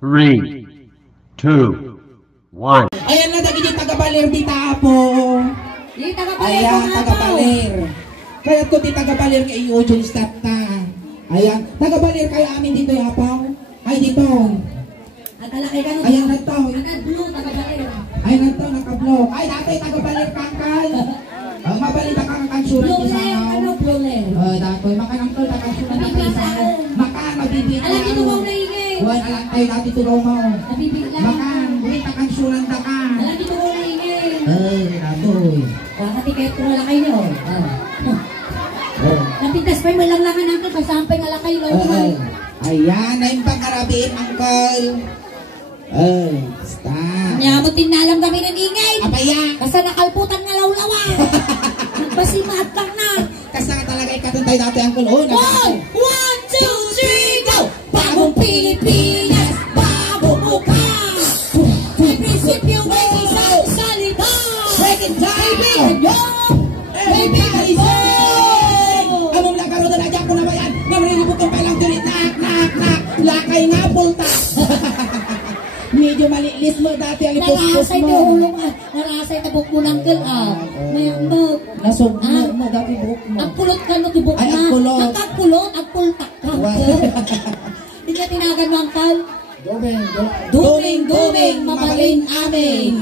3, 2, 1. Ayan na dagi di tagabalir di tapo. Di tagabalir. Ayan tagabalir. Kaya ko di tagabalir kay Eugene Stat ta. Ayan, tagabalir kay amin dito yapaw. Ay dito. Nakalaki ka nun. Ayan na to. Naka-blue, tagabalir. Ay na to naka-blue. Ay dati tagabalir kangkal. Ang mabalita kang kansuran Blue sa layer, ano blue layer? dati makanang to kansuran sa makan mabibigyan. Alam dito mo na ingay. Wan alam tayo dati tugaw mo. Nabibigla. Makan, bulita kansuran ta ka. Alam dito mo na ingay. Ay, natoy. Wakati kayo kung wala kayo nyo. Napintas pa yung malanglangan natin. Pasampay nga lang kayo. Ayan, na yung pangarabiin, Uncle. Ay, basta. Nyamot tinalam kami ng ingay. Abaya. Basta nakalputan nga lawlawa. Nagpasimahat lang na. Kasi nga talaga ikatuntay dati, Uncle. Oh, 1, 2, 3, go! Bagong Pilipinas, bagong mukha. May prinsipyo, may isang salita. Break it down! Kaibigan nyo! Kaibigan mo! Among lakaro na nagyan ko na ba yan? Namrinibot kong palang tulit. Nak, nak, nak. Lakay nga, pulta. Medyo malilis mo dati ang ipos-pos Narasay mo. na hulong ah. Narasay na buk mo ng girl ah. Mayang buk. Nasugno mo dati buhok mo. Ang kulot ka no tibok na. Ay, ang kulot. Ang kagkulot, ang pultak ka. Hindi ka tinagan mo ang kal. Duming, mabalin amin.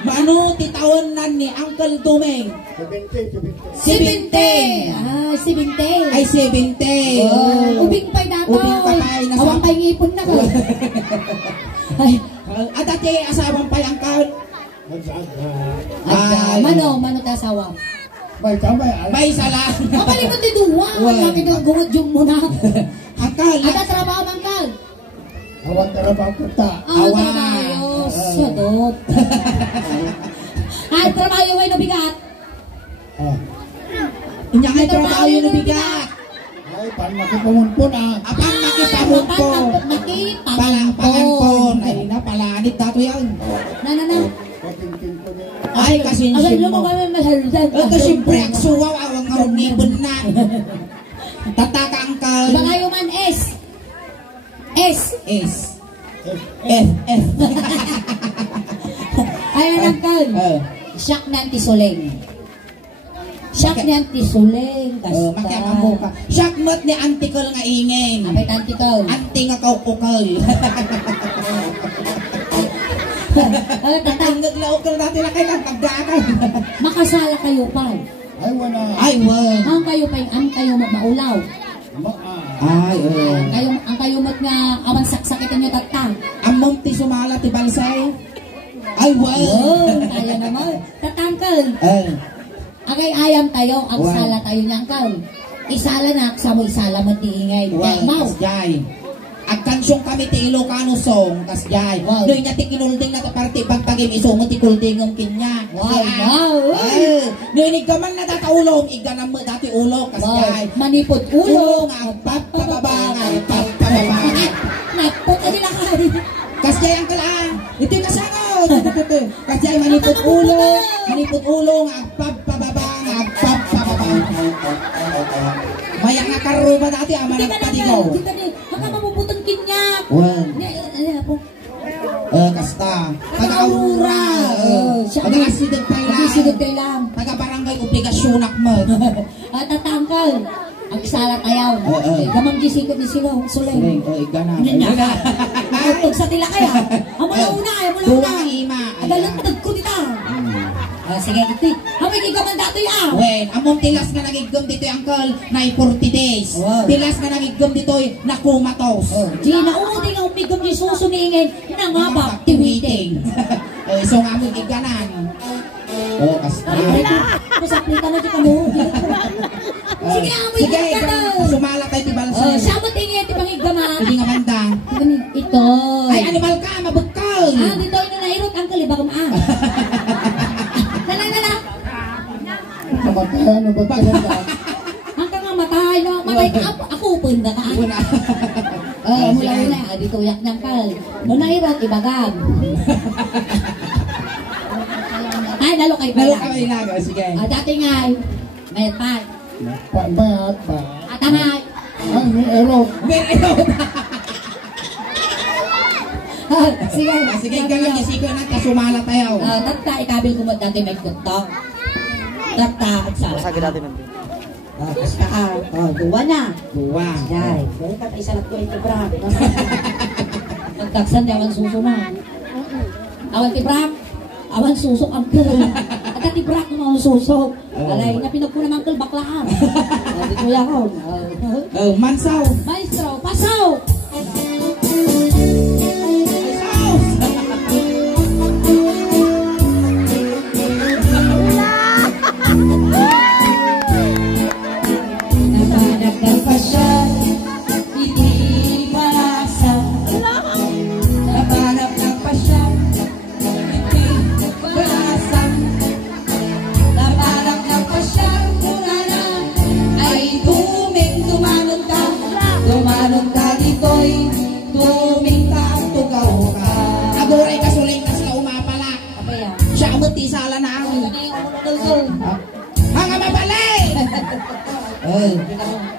Mano titawon nan ni Uncle Duming? 70. Ah, 70. Ay 70. Oh. Ubing pa'y dato. Ubing pa pa'y nasa. Awang pa'y ngipon na ko. Ay. At dati asawang pa yung Uncle. Ay, mano tasawa. May sala. Kapali mo ti duwa. Bakit ang gungod yung muna? Uncle. Ada trabaho mang kal. Awan trabaho ko ta. Awan trabaho. Sadot. Ay, trabaho yung no bigat. Inya kay trabaho yun bigat. Ay, pan makipamunpon ah. Apang makipamunpon. Palang-palanpon. Ay na, palanit dato yan. Na. Patingting ko niya. Ay, kasi Alam sin mo mo. kami mahaldan. Ito siyempre, ang suwaw, awang ngarunibon na. Tataka Uncle. Iba kayo man S. S. S. F. F. Ayan ang kal. Siyak na antisoleng. Siyak ni antisoleng. Makiamamo ka. Siakmat ni antikol nga ingeng. Apay antikol. Anti nga kaukukol. Tatangag laukol natin na kailang pagdakan. Makasala kayo pa. Ay, wala. Ay, wag. Ang kayo maulaw. Ay, Ang kayo mat nga awan saksakitan nyo tatang. among ti sumala ti balsay. Ay, wag. Oh, kaya naman. Tatangkal. Agay ayam tayo, ang Wow. sala tayo niyang kal. Isala na, sa mo isala mo tiingay. Wag. Mau. Kasjay. Ang kansyong kami ti Ilocano song. Kasjay. Wow. Noy nga ti kinulding na party pagpagin isong mo ti kulding ng kinya. Wow. Noy ni gaman na dataulong. Iganam mo dati ulong. Kasjay. Manipod Ulong. ulo. Ang papababangay. Papababangay. Napot ka nila kay. Kasjay ang kalaan. Ito yung kasangot. Kasjay manipot ulong, ang pagpababang, ang pagpababang. Maya nga karuba dati, ang Hindi ka managpatigaw. na kita ni. Haka mamuputong kinya. Wan. Ano Kasta. Pag-aura. Pag-asidog tayo lang. Pag-asidog tayo lang. Taga-barangay obligasyonak mo. Tatangkal. Ang sala tayaw. Gamang gisikot ni Silong. Suleng. Igana. Tug sa tila kaya. Amo na una. Buwang ima. Agalantag ko dita. Sige, iti. Amay gigaman dato ya. Wen, among tilas nga nagigom dito Uncle, na 40 days. Tilas nga nagigom dito na kumatos. Di na umuti nga umigom di susuningin. Nangabak tiwiting. So nga mo giganan. Kasta. Masaplita na di ka mo. Sige, amoy Sige, gigaman. sumala tayo ti balsay. Siya mo tingin ti pangigaman. Hindi nga banda. Ito. Ay, animal ka, mabukal. Dito yun na nairot. Ang kaliba ko maan. Nala. Kamatayan o pagkalandan. Hanggang nga matay no. Matay ka. Ako punda ka. Mula-mula. Dito yak niyang kal. No nairot. Ibagam. Ay, lalo kayo Lalo pala. kami laga, sige. Dati nga. May pat. Pambayat ba? At angay. Ang erot. Pero, Sige. Sige, ganun yung siko na kasumala tayo. Takta, ikabil ko mo dati may kutok. Takta at sala. Masagin natin ng Basta ka. Duwa na. Duwa. Yay. Pero ka tayo sarap ko ito, Bram. Nagtaksan di awan suso na. Awan ti Bram. Awan susok ang kul. At ti Bram naman ang susok. Alay, na pinagpuna mang kul baklaan. Di kuya ko. Mansaw. Maestro, pasaw! Napanag ng pasyon, hindi malasa. Napanag ng pasyon, hindi malasa. Napanag ng pasyon, mula na ay tumanong ka. Tumanong ka dito'y, tuming ka at tugaw ka. Aguray ka suling kas ka umapala. Kapaya, Siya amati sala na ako. ano yung umulog-ulog? Mga mabalay!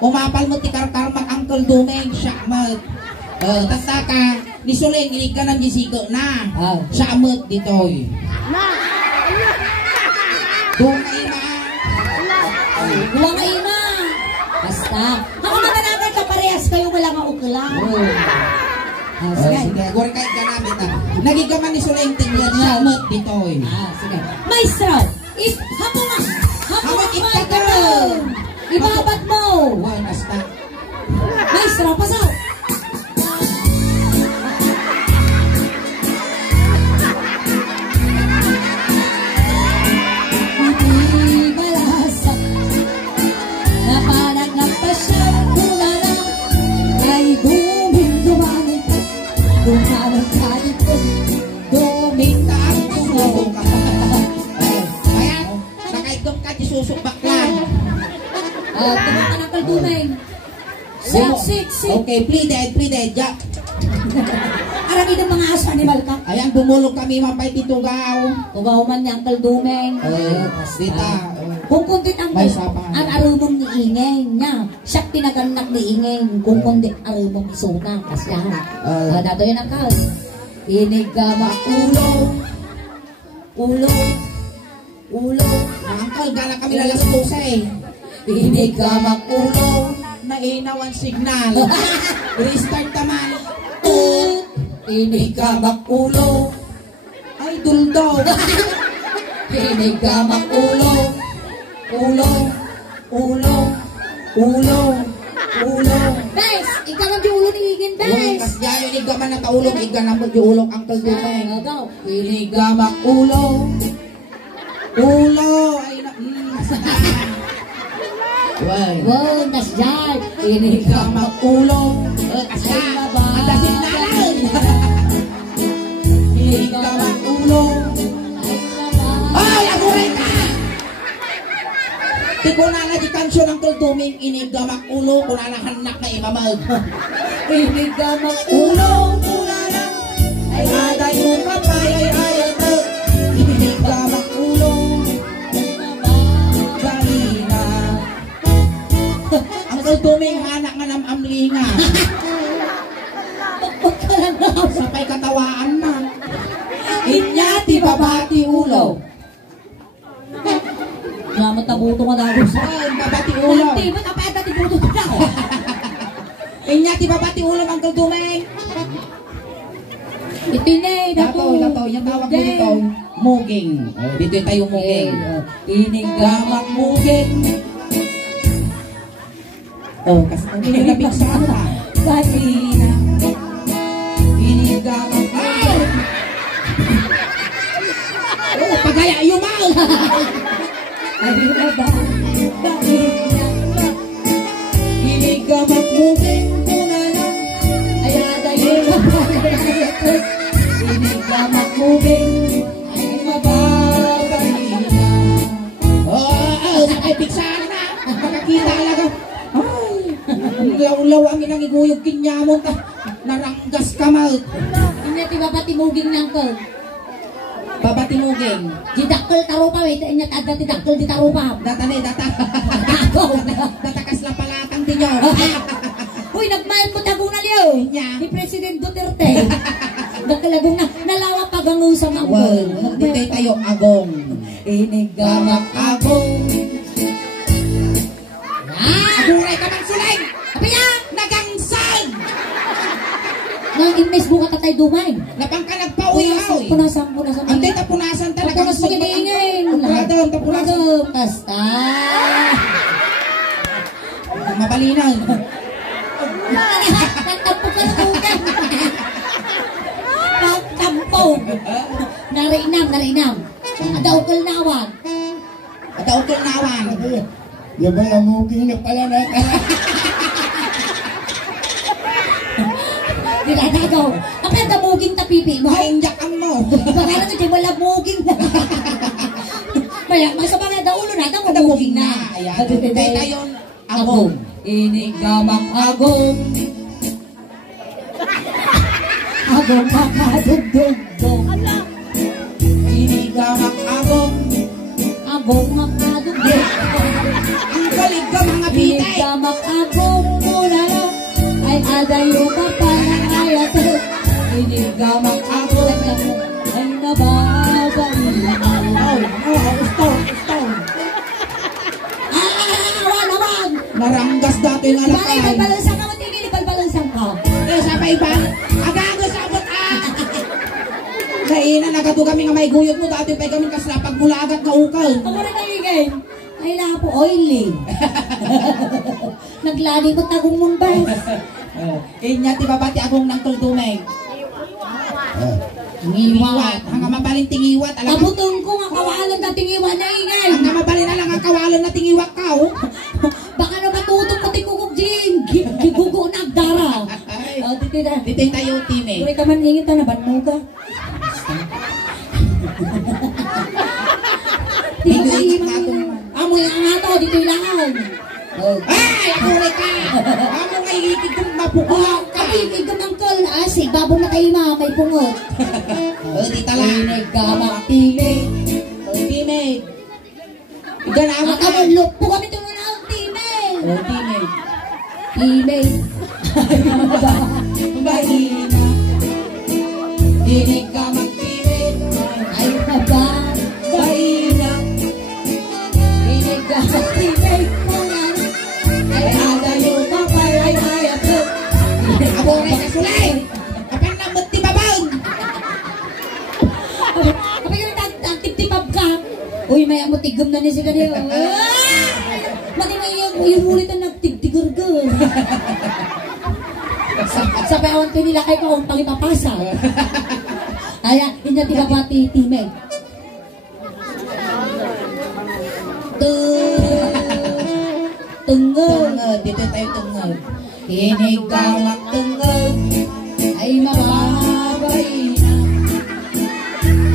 Umapal mo ti karkarmak Uncle Dumeng. Siya amat. Tasta ka. Ni suling ilig ka ng jisiko na. Siya amat ditoy. Dumay na. Wala kayo na. Basta. Ako matanagan ka parehas kayo wala nga uklan. Sige. Sige, aguray kahit ka namin ha. Nagigaman ni suling tingyan. Siya amat ditoy. Sige. Maestro, hapo nga. Hapo Hapon, nga, ipagkaro. Ibabat mo. Wow, basta. Maestro, pasaw. Hindi malasa. Napanag ng pasyon, tulala. Ay dumanin ka. Dumanin ka dito. Duming ka at Subo tumaw ka. ka. Kaya, nakaigom ka di susok baklan. Tumang ka ng kalbumeng. Sik. Okay, pleaded, Jack. Arang ito mga aso animal ka. Ayan, dumulog kami mapay titugaw. Tugaw man niyang kalbumeng. Dita. Kung kundit ang May sapa. ang arumong ni ingay niya. Siya pinaganak ni ingay. Kung kundit arumong isuna. Kasya. Dato yun ang kal. Inig ka makulo. Ulo. Angkol, gala kami na alas 12. Inig ka makulo. Nainawan signal. Restart naman. Inig ka makulo. Ay, duldaw. Inig ka makulo. Ulo. Bes, ikaw ang ulo ni Igin, Uy, Bes. kas yan, inig ka man na taulog. Iga na mo ulog, Uncle Dumeng. Daw. Inig ka makulo. Ulo. Ay, na. Well. Wow, nasyan. Inig ka Ikaw magulo. Kasi, adasin na lang. Ikaw magulo. Ay, aguray ka! Di ko na nga di kansyon ang kultuming iniga magulo. Kung nanahanak na imamag. Inig ka makulo. Ulo, na. Ay, aday mo kapay, ay ayaw to. Iniga magulo. Galina. Ang kultuming hanak nga ng amlinga. Huwag ka lang na. Sapay katawaan na. Inya ti babati ulo. Naman tabuto ka daw sa. Ay, babati ulo. Nanti, ba't apay at tibuto ka daw? Inya ti babati ulo ang kultumeng. Itinay, Dato, yung tawag mo dito. Muging. Dito tayo muging. Inigamak muging. Oh, kasi pinilabig sa ano ba? Galina. Inigamak muging. Oh, pagaya yumal. Galina ba? Galina. Inigamak muging. Kunala. Ay, galina ba? Inigamak muging. Ay, mababalina. Oh, sakay piksaan na. Makakita talaga. Ay, ang law-law ang inang iguyog kinyamon ka. Naranggas ka mal. Inya ti babatimuging niyang ko. Babatimuging. Di dakkel tarupa, wait. Inya tada ti dakkel di tarupa. Data ni, data. Ako. Datakas la palatang tinyo. Uy, nagmayan mo tagunal yun. Nya. Ni President Duterte. Nagkalagong na, nalawa pagango sa Well, mangkol. dito tayo agong. Inigamak Agong. Ah! Aguray ka ng sulay. Kapaya! Nagangsal. Nang inmes buka tatay dumay. Napang ka nagpauyaw. Punasan. Ang dito punasan talaga. Punas mo giniingin. Radom, tapunasan. Radom. Basta. Mabalinaw. Nagtampog ka na tugan. Nagtampog. Narinam. Adaw kalnawan. Adaw kalnawan. Yung mga muging na pala na. Dinanagaw. Ang mga muging tapipi mo. Maingyakan mo. Baka na ito wala muging na. Maya, masama na daw ulo na. Daw muging na. Ayan. Dito tayo agong. Inigamak agong. Agong makadugdugdog. Inigamak agong. Agong makadugdug. Ang galig ka mga bitay. Inigamak agong muna. Ay adayo ka pa ng ayatid. Inigamak agong. Ay nababay. Stone. Awan. Naranggas dati nga Balay, lakay. balbalansang ka. Matigil, balbalansang ka. Sa paiban. Agago sabot Kaina, nagato kami nga may guyot mo. Dati pa kami kaslapag mulagat na ukal. Ako na kayo again. Ay na po oily. Naglali ko tagong mumbay. Inya ti babati agong nang tuldumeng. Tingiwat. Ang mabalin tingiwat. Alam mo, Kabutong ko nga kawalan na tingiwan na ingay. ang mabalin na lang ang kawalan na tingiwat ka. Baka na matutong pati kukog jing. Gigugo na agdara. O, titi na. Dito tayo, time. Kuri ka man ingit na nabanmo ka. Di ba Ingit si na ako. amoy ang ato, dito ilangan. Ay! Akulay ka! Amo nga iikig kong mapukuha ka. Kapit ka ng kol. Asig, babong na kayo mga may pungot. Di tala. Inigamak tinig. Time. Iganawat Ang ka. amulok po kami tungo na ang tinig. Time. Tinig. Bahina. Dinig ka magtinig. Ay baba. Bahina. Inigamak tinig. Ay adayo ka pa. Ay ayapot. Aboray ka sulay. Kapag namot ti babang. Kapag yung tagtip-tipab ka. Uy, may amutigam na niya si kanil. Mati mo yung ulit ang nagtigtigar-gar. Sabay awan ko nila kay kaong pangipapasa. Kaya, inya ti babati timeg. Tungod. Dito tayo tungod. Inigamak tungod. Ay mababay na.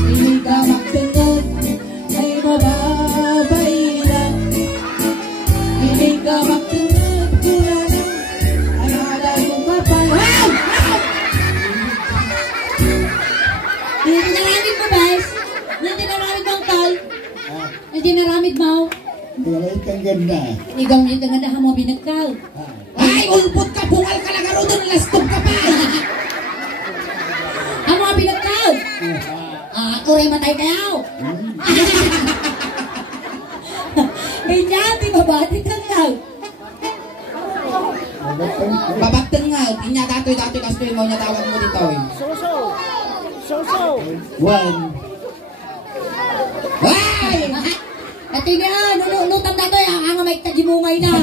Inigamak tungod. Ay mababay na. Inigamak tungod. Kulala. Ay adayo ka pa. Wow! Hindi naramid mo, guys. Hindi naramid mo, Uncle. Hindi naramid mo. Wala kang ganda. Ikaw niyo nga na mo binagkaw. Ay, ulpot ka. Bungal ka lang. Aro doon. Lastog ka pa. Ang mga binagkaw. Uray matay kayo. Hindi, di ba ba? Di kang kaw. Babak tungod. Inya datoy kastoy mo. Inya tawag mo dito. One. Ay! Ito nga, nunutam na ito. Ang may tajimungay na.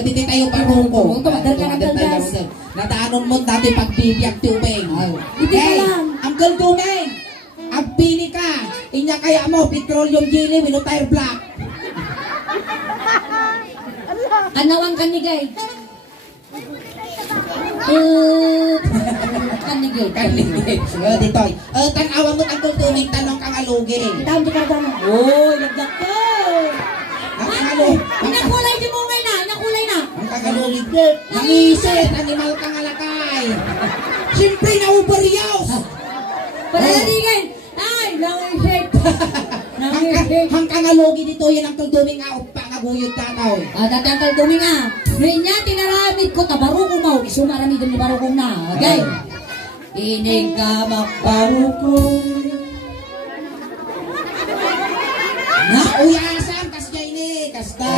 Dito tayo paruko. Tumadal ka ng taldas. Nataanon mo dati pagbibiyag tubig. Hindi ka lang. Uncle Tumeng, agpili ka. Inya kaya mo, petroleum jelly, winutire black. Anawang kanigay. Kanigay. Kaligit. Dito. Tanawa mo, Uncle Tumeng, tanong kang alugi. Tawag di ka na. Oh, nagdak ko. Ang alugi. Nakulay di mo ngay na. Nakulay na. Ang kagalugi. Nangisit, animal kang alakay. Siyempre, naubaryos. Palaligin. Ay, nangisip. Nangisip. Ang kangalogi dito, yan ang tugduming nga, pangaguyod tanaw. Datantal dumi nga. Ngayon niya, tinaramid ko, tabaro ko mo. Isumaramid yung libaro ko na. Okay? Inig ka magparukong. Nauyasan kasya ini, kasta.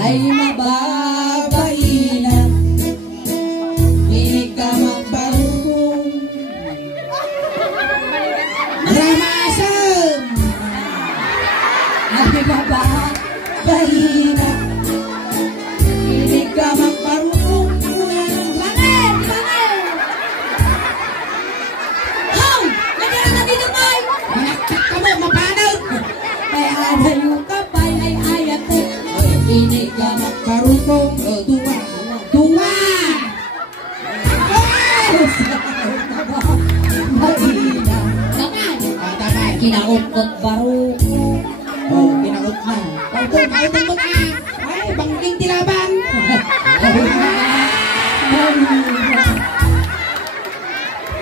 Ay mababaina. Inig ka magbarukong. Ramasan. Ay mababaina. Inig ka magbarukong. Bangin! Bangin! Hong! Nandiyan na dito, May! Manaktak ka mo, mapanag. Kaya yung kapay ay ayat ko. Inig ka magbarukong. Tuwa. Tuwa. Mahina. Taman! Tamay. Kinaukot baro. Kinaot na. Kautong mo na. Ay, bangking tilabang.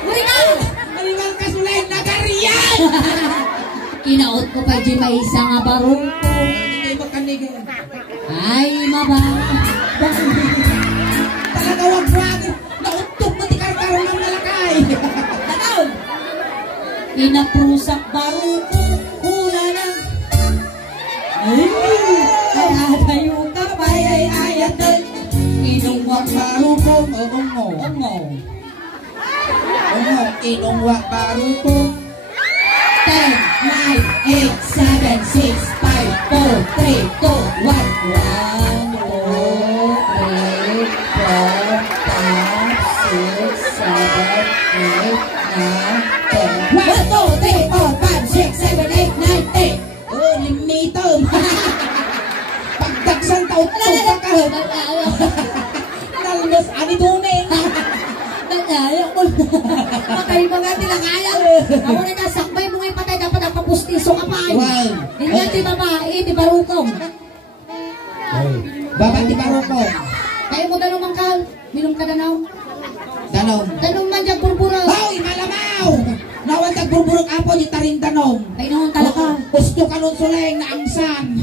Uy na! Animal ka sulay, nagariyan. Kinaot ko pa di may isa nga baro. Hindi mo kanig. Ay maba. Talaga wag-wag. Nautog mo ti karkarong ng malakay. Tanaw! Pinaprusak baro ko. Una na. Ay! Kaya tayo kapay ay ayat din. Inungwak barukong. Ongo. Ongo. Ongo. Inungwak barukong. 10, 9, 8, 7, 6, 5, 4, 3, 2, 1. 1, 2, 3, 4, 5, 6, 7, 8, 9, 10. 1, 2, 3, 4, 5, 6, 7, 8, 9, 10. Limito. Pagdagsan tao. Tupa ka. Nalmas. Ani tuning. Nagaya ko. Patay mo nga tilakaya. Ako na nasakbay mo ngayon patay dapat ang papustiso ka pa. Wow. Hindi di babae, di barukong. Babat di barukong. Kaya mo dalong mangkal. Minum ka danaw. Danom. Danong man dyan burbura. Hoy, malamaw! Nawan tag burburok apo ni taring danom. Ay noon talaka. Gusto ka nun suleng na angsan.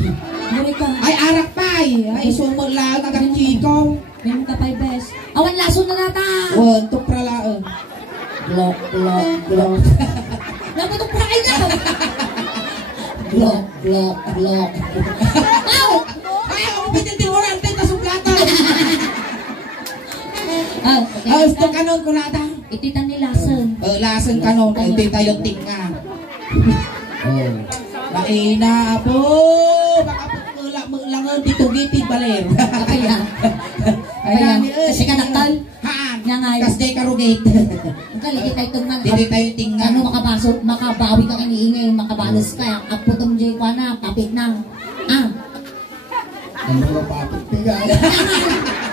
Buri ka. Ay arak pay. Ay sumula tagang chiko. Minum ka pa bes. Awan laso na nata. Wan, tuprala. Blok, blok, blok. Labi itong praay lang. Blok, blok, blok. Aw! Ay, ako pitintin mo natin na suplata. Ah, Gusto ka nun kunata. ititan ni lason. Lasan ka nun. Hindi tayo tinga. Maina po. Baka lang ditugitid baler. Kaya. Kaya. Kasi ka nakal. Haan. Nga nga yun. Kas day karugit. Ang kaligit tayo itong man. Hindi tayo tinga. Ano makabawi ka kaniingay, makabalas ka. Aputong jay ko na, kapit na. Ah. Ano ba papit bigay?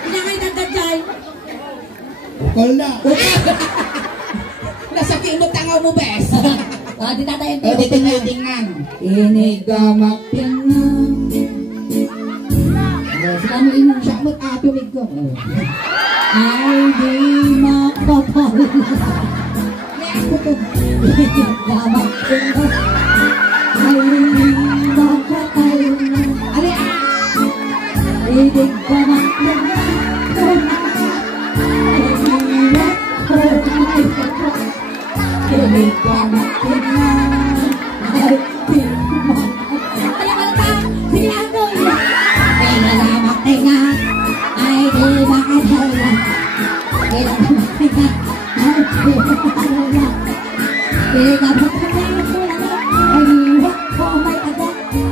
Hindi nga itagdag jay. Ukol na. Nasakit mo tangaw mo, bes. Di tatayin O, dito tayo tingnan. Inigamak pinang. Ano ino? Siya mo't atulig ko. Ay di makapal. Inigamak pinang. Ay di makapal. Ali, Inigamak pinang. Inigamak pinang. Ay di makapal. Sige na ako. Inigamak pinang. Ay di makapal. Inigamak pinang. Ay di makapal. Inigamak pinang. Ay di makapal.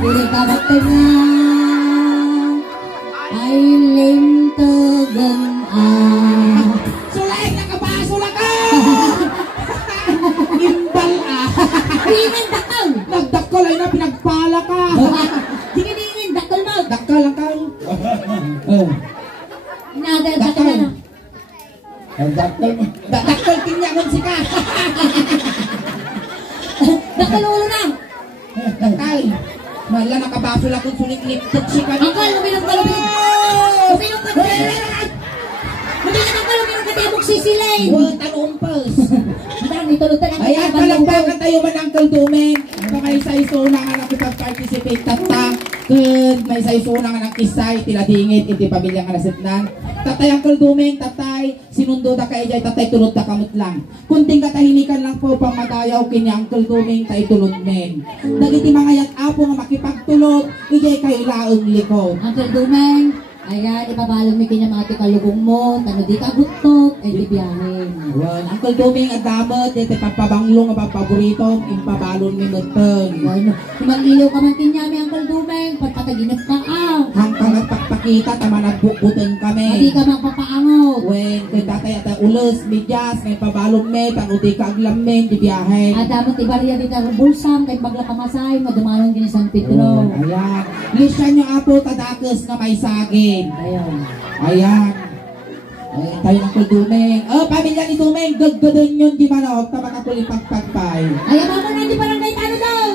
Inigamak pinang. Ay limtagan ah. sulay, nakabaso lang ka! Imbal ah! Dingin dakal. Nagdakol ay na pinagpala ka! Dingin dakal mo. Dakal lang ka! Nagal ka na. Ang dakal mo. Dakal tinyangon si ka! Dakal ulo na. Dakal! Mala nakabaso lang kung sulit-liptot si ka. Akal, luminong ka, luminong. Luminong ka, luminong. Luminong ka, luminong ka, di mo sisilay. Huwag talumpos! Dami, tulog ka lang. Ayan, palagpakan tayo man ang kaldumen. Pangay sa iso na nga nakipag-participate tatang. Kun may saysunang anak isay, tila dingit, iti pamilya nga nasitnan. Tatay Uncle Dumeng, tatay, sinundo da kay jay, tatay tulod da kamot lang. Kunting katahimikan lang po pang matayaw kini Uncle Dumeng, tay tulod men. Dagiti mga yat-apo nga makipagtulod, ijay kay ilaong likod. Uncle Dumeng, ayan, ipabalong mi kanya mga tikalugong mo, tano di ka gutok, ay di biyahin. Ayan, Uncle Dumeng adamot, iti papabanglong nga paborito, impabalon mi muteng. Bueno, kumag-ilaw ka man kanya mi Uncle Dumeng, pagpataginip ka Hanggang at pagpakita, tama nagbukbuteng kami. Hindi ka magpapaangot. When kay tatay at ulos, midyas, may pabalong me, tanuti ka aglamin, di biyahe. At dapat ibarya di ka bulsam, kay bagla pamasay, madumalong kini San Pedro. Ayan. Lisyan yung apo tadakes na may saging. Ayun. Ayan. Ayan tayo ng Dumeng. Oh, pamilya ni Dumeng, gaggadon yun di manok, tama ka kulipagpagpay. Ayaw mo na hindi parang kahit ano daw.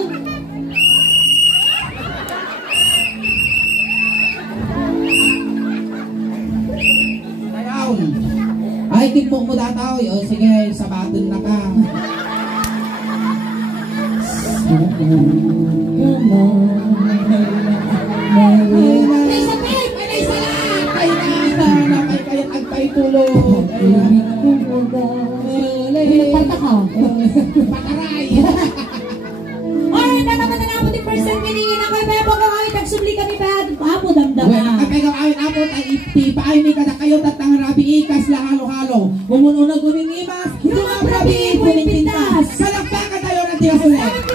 Ayaw. Ay, kinpok mo dataw. O sige, sabaton na ka. May sapit! Ay, salat! Ay, na! May kayat agpay tulog. Pinagparta ka. Pataray! Ay, na naman na naman yung person piningin ako. Bebo ko ay nagsubli kami ba? Apo Well, damdama. kapag awin apo, ay itipaay ni kada kayo tatang rabi ikas la halo-halo. Gumununag gumingimas, yung rabi pumintintas. Kalakpakan tayo ng tiyasulit.